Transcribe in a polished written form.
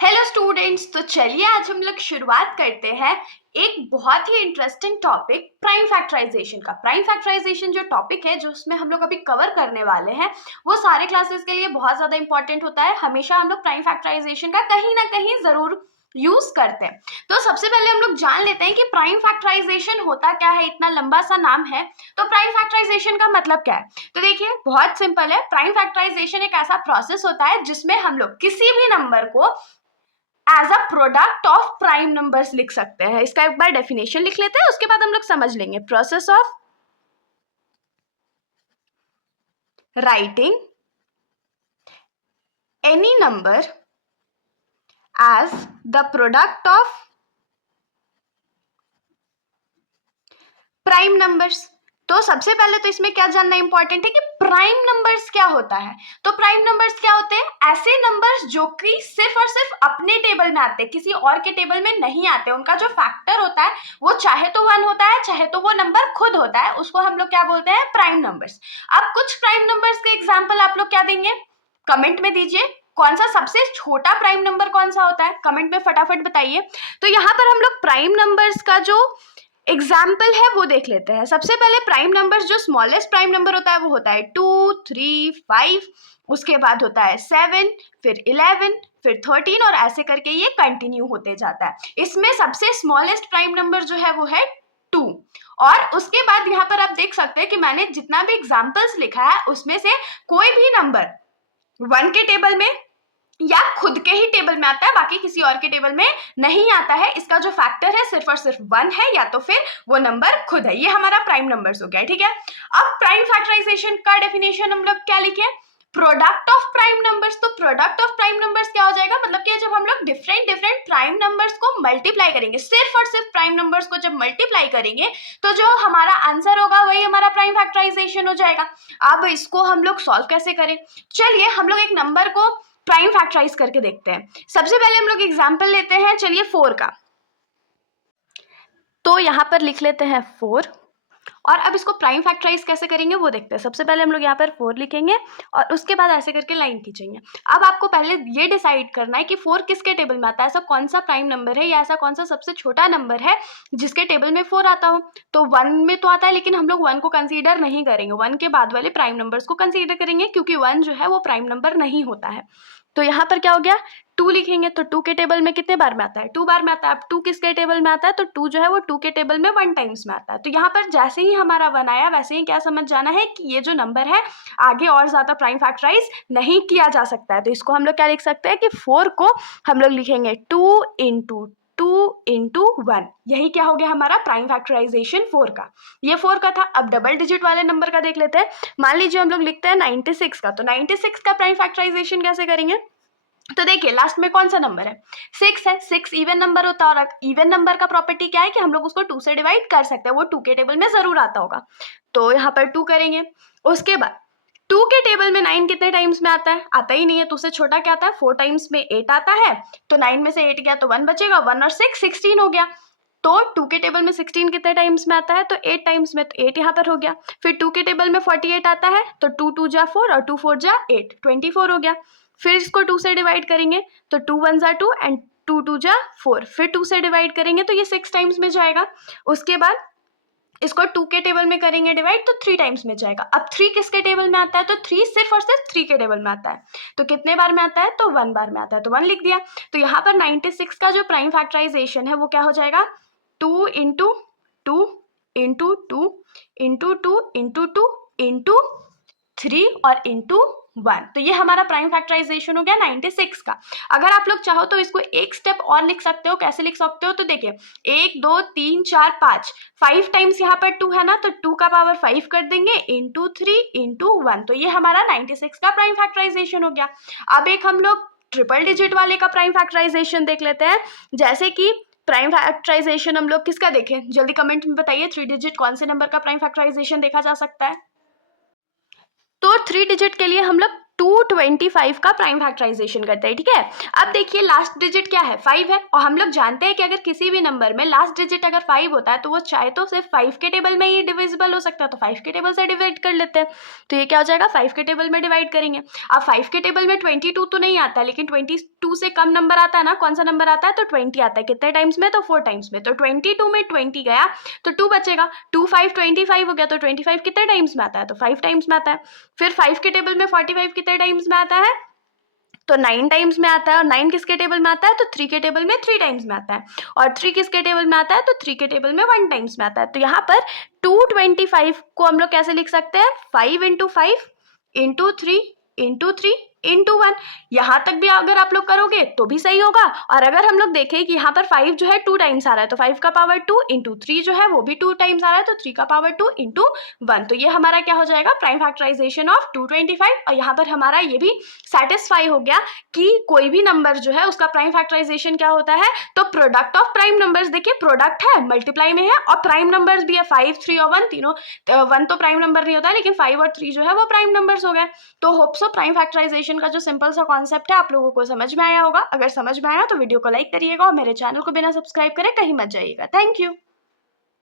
Hello students, तो चलिए आज हम लोग शुरुआत करते हैं एक बहुत ही इंटरेस्टिंग टॉपिक प्राइम फैक्टराइजेशन का। प्राइम फैक्टराइजेशन जो टॉपिक है जो उसमें हम लोग अभी कवर करने वाले हैं वो सारे क्लासेस के लिए बहुत ज़्यादा इंपॉर्टेंट होता है। हमेशा हम लोग प्राइम फैक्टराइजेशन का कहीं ना कहीं ज़रूर यूज करते हैं। तो सबसे पहले हम लोग जान लेते हैं कि प्राइम फैक्टराइजेशन होता क्या है। इतना लंबा सा नाम है, तो प्राइम फैक्टराइजेशन का मतलब क्या है? तो देखिए बहुत सिंपल है। प्राइम फैक्टराइजेशन एक ऐसा प्रोसेस होता है जिसमें हम लोग किसी भी नंबर को as a product of prime numbers लिख सकते हैं। इसका एक बार डेफिनेशन लिख लेते हैं, उसके बाद हम लोग समझ लेंगे। Process of writing any number as the product of prime numbers. तो सबसे पहले तो इसमें क्या जानना इंपॉर्टेंट है कि प्राइम नंबर्स क्या होता है। तो प्राइम नंबर्स क्या होते हैं? ऐसे नंबर्स जो कि सिर्फ और सिर्फ अपने टेबल में आते हैं, किसी और के टेबल में नहीं आते। उनका जो फैक्टर होता है वो चाहे तो 1 होता है, चाहे तो वो नंबर खुद होता है। उसको हम लोग क्या बोलते हैं? Prime numbers. अब कुछ प्राइम नंबर्स के एग्जाम्पल आप लोग क्या देंगे? कमेंट में दीजिए। कौन सा सबसे छोटा प्राइम नंबर कौन सा होता है? कमेंट में फटाफट बताइए। तो यहाँ पर हम लोग प्राइम नंबर्स का जो एग्जाम्पल है वो देख लेते हैं। सबसे पहले प्राइम नंबर्स, जो स्मॉलेस्ट प्राइम नंबर होता है वो होता है 2, 3, 5, उसके बाद होता है 7, फिर 11, फिर 13 और ऐसे करके ये कंटिन्यू होते जाता है। इसमें सबसे स्मॉलेस्ट प्राइम नंबर जो है वो है 2। और उसके बाद यहाँ पर आप देख सकते हैं कि मैंने जितना भी एग्जाम्पल्स लिखा है उसमें से कोई भी नंबर 1 के टेबल में या खुद के ही टेबल में आता है, बाकी किसी और के टेबल में नहीं आता है। इसका जो फैक्टर है सिर्फ और सिर्फ 1 है, या तो फिर वो नंबर खुद है। ये हमारा प्राइम नंबर्स हो गया, ठीक है। अब प्राइम फैक्टराइजेशन का डेफिनेशन हम लोग क्या लिखे? Product of prime numbers. तो प्रोडक्ट ऑफ प्राइम नंबर्स क्या हो जाएगा? मतलब कि जब हम लोग डिफरेंट प्राइम नंबर्स को मल्टीप्लाई करेंगे, सिर्फ और सिर्फ प्राइम नंबर्स को जब मल्टीप्लाई करेंगे तो जो हमारा आंसर होगा वही हमारा प्राइम फैक्टराइजेशन हो जाएगा। अब इसको हम लोग सॉल्व कैसे करें? चलिए हम लोग एक नंबर को प्राइम फैक्टराइज करके देखते हैं। सबसे पहले हम लोग एग्जांपल लेते हैं, चलिए 4 का। तो यहाँ पर लिख लेते हैं 4 और अब इसको प्राइम फैक्टराइज कैसे करेंगे वो देखते हैं। सबसे पहले हम लोग यहाँ पर 4 लिखेंगे और उसके बाद ऐसे करके लाइन खींचेंगे। अब आपको पहले ये डिसाइड करना है कि 4 किसके टेबल में आता है, ऐसा कौन सा प्राइम नंबर है या ऐसा कौन सा सबसे छोटा नंबर है जिसके टेबल में 4 आता हो। तो 1 में तो आता है, लेकिन हम लोग 1 को कंसीडर नहीं करेंगे, 1 के बाद वाले प्राइम नंबर्स को कंसीडर करेंगे, क्योंकि 1 जो है वो प्राइम नंबर नहीं होता है। तो यहाँ पर क्या हो गया? 2 लिखेंगे तो 2 के टेबल में कितने बार में आता है? 2 बार में आता है। अब 2 किसके टेबल में आता है? तो 2 जो है वो 2 के टेबल में 1 टाइम्स में आता है। तो यहाँ पर जैसे ही हमारा 1 आया वैसे ही क्या समझ जाना है कि ये जो नंबर है आगे और ज़्यादा प्राइम फैक्टराइज नहीं किया जा सकता है। तो इसको हम लोग क्या लिख सकते हैं कि 4 को हम लोग लिखेंगे 2 इंटू 1। यही क्या हो गया हमारा प्राइम फैक्टराइजेशन 4 का। ये 4 का था। अब डबल डिजिट वाले नंबर का देख लेते हैं। मान लीजिए हम लोग लिखते हैं 96 का। तो 96 का प्राइम फैक्टराइजेशन कैसे करेंगे? तो देखिए लास्ट में कौन सा नंबर है? 6 है। 6 इवन नंबर होता है और इवन नंबर का प्रॉपर्टी क्या है कि हम लोग उसको 2 से डिवाइड कर सकते हैं। वो 2 के टेबल में जरूर आता होगा, तो यहाँ पर 2 करेंगे। उसके बाद 2 के टेबल में 9 कितने टाइम्स में आता है? आता ही नहीं है। तो उससे छोटा क्या आता है? 4 टाइम्स में 8 आता है। तो 9 में से 8 गया तो 1 बचेगा। 1 और 6 16 हो गया। तो 2 के टेबल में 16 कितने टाइम्स में आता है? तो 8 टाइम्स में, तो 8 यहाँ पर हो गया। फिर 2 के टेबल में 48 आता है, तो 2 2 जा 4 और 2 4 जा 8, 24 हो गया। फिर इसको 2 से डिवाइड करेंगे तो 2 1 जा 2 एंड 2 2 जा 4। फिर 2 से डिवाइड करेंगे तो ये 6 टाइम्स में जाएगा। उसके बाद इसको 2 के टेबल में करेंगे डिवाइड तो 3 टाइम्स में जाएगा। अब 3 किसके टेबल में आता है? तो 3 सिर्फ और सिर्फ 3 के टेबल में आता है। तो कितने बार में आता है? तो 1 बार में आता है। तो 1 लिख दिया। तो यहाँ पर 96 का जो प्राइम फैक्टराइजेशन है वो क्या हो जाएगा? 2 into 2 into 2 into 2 into 2 into 3 और इंटू 1। तो ये हमारा प्राइम फैक्टराइजेशन हो गया 96 का। अगर आप लोग चाहो तो इसको एक स्टेप और लिख सकते हो। कैसे लिख सकते हो? तो देखिए 1 2 3 4 5 टाइम्स यहाँ पर 2 है ना, तो 2 का पावर 5 कर देंगे इंटू 3 इंटू 1। तो ये हमारा 96 का प्राइम फैक्टराइजेशन हो गया। अब एक हम लोग ट्रिपल डिजिट वाले का प्राइम फैक्टराइजेशन देख लेते हैं। जैसे कि प्राइम फैक्टराइजेशन हम लोग किसका देखें? जल्दी कमेंट में बताइए 3 डिजिट कौन से नंबर का प्राइम फैक्टराइजेशन देखा जा सकता है? तो 3 डिजिट के लिए हम लोग 225 का प्राइम फैक्टराइजेशन करते हैं, ठीक है। अब देखिए लास्ट डिजिट क्या है, 5 है, और हम लोग जानते हैं कि अगर किसी भी नंबर में लास्ट डिजिट अगर 5 होता है तो वो चाहे तो सिर्फ 5 के टेबल में ही डिविजिबल हो सकता है, तो 5 के टेबल से डिवाइड कर लेते हैं। तो ये क्या हो जाएगा, 5 के टेबल में डिवाइड करेंगे। अब 5 के टेबल में 22 तो नहीं आता, लेकिन 22 से कम नंबर आता है ना, कौन सा नंबर आता है, तो 20 आता है। कितने टाइम्स में, तो 4 टाइम्स में। तो 22 में 20 गया तो 2 बचेगा, 2 5 25 हो गया, तो 25 कितने टाइम्स में आता है, तो 5 टाइम्स में आता है। फिर 5 के टेबल में 45 कितने टाइम्स में आता है, तो 9 टाइम्स में आता है। और 9 किसके टेबल में आता है, तो 3 के टेबल में 3 टाइम्स में आता है। और 3 किसके टेबल में आता है, तो 3 के टेबल में 1 टाइम्स में आता है। तो यहाँ पर 225 को हम लोग कैसे लिख सकते हैं, 5 × 5 × 3 × 3 × 1। यहाँ तक भी अगर आप लोग करोगे तो भी सही होगा। और अगर हम लोग देखें कि यहाँ पर 5 जो है 2 टाइम्स आ रहा है, तो 5 का पावर 2 × 3 जो है वो भी 2 टाइम्स आ रहा है, तो 3 का पावर 2 × 1। तो ये हमारा क्या हो जाएगा, प्राइम फैक्टराइजेशन ऑफ 225। और यहाँ पर हमारा ये भी सेटिस्फाई हो गया कि कोई भी नंबर जो है उसका प्राइम फैक्टराइजेशन क्या होता है, तो प्रोडक्ट ऑफ प्राइम नंबर्स। देखिए प्रोडक्ट है, मल्टीप्लाई में है, और प्राइम नंबर्स भी है, 5 3 और 1 तीनों। 1 तो प्राइम नंबर नहीं होता है, लेकिन 5 और 3 जो है वो प्राइम नंबर्स हो गए। तो होप सो प्राइम फैक्टराइजेशन का जो सिंपल सा कॉन्सेप्ट है आप लोगों को समझ में आया होगा। अगर समझ में आया तो वीडियो को लाइक करिएगा और मेरे चैनल को बिना सब्सक्राइब करे कहीं मत जाइएगा। Thank you.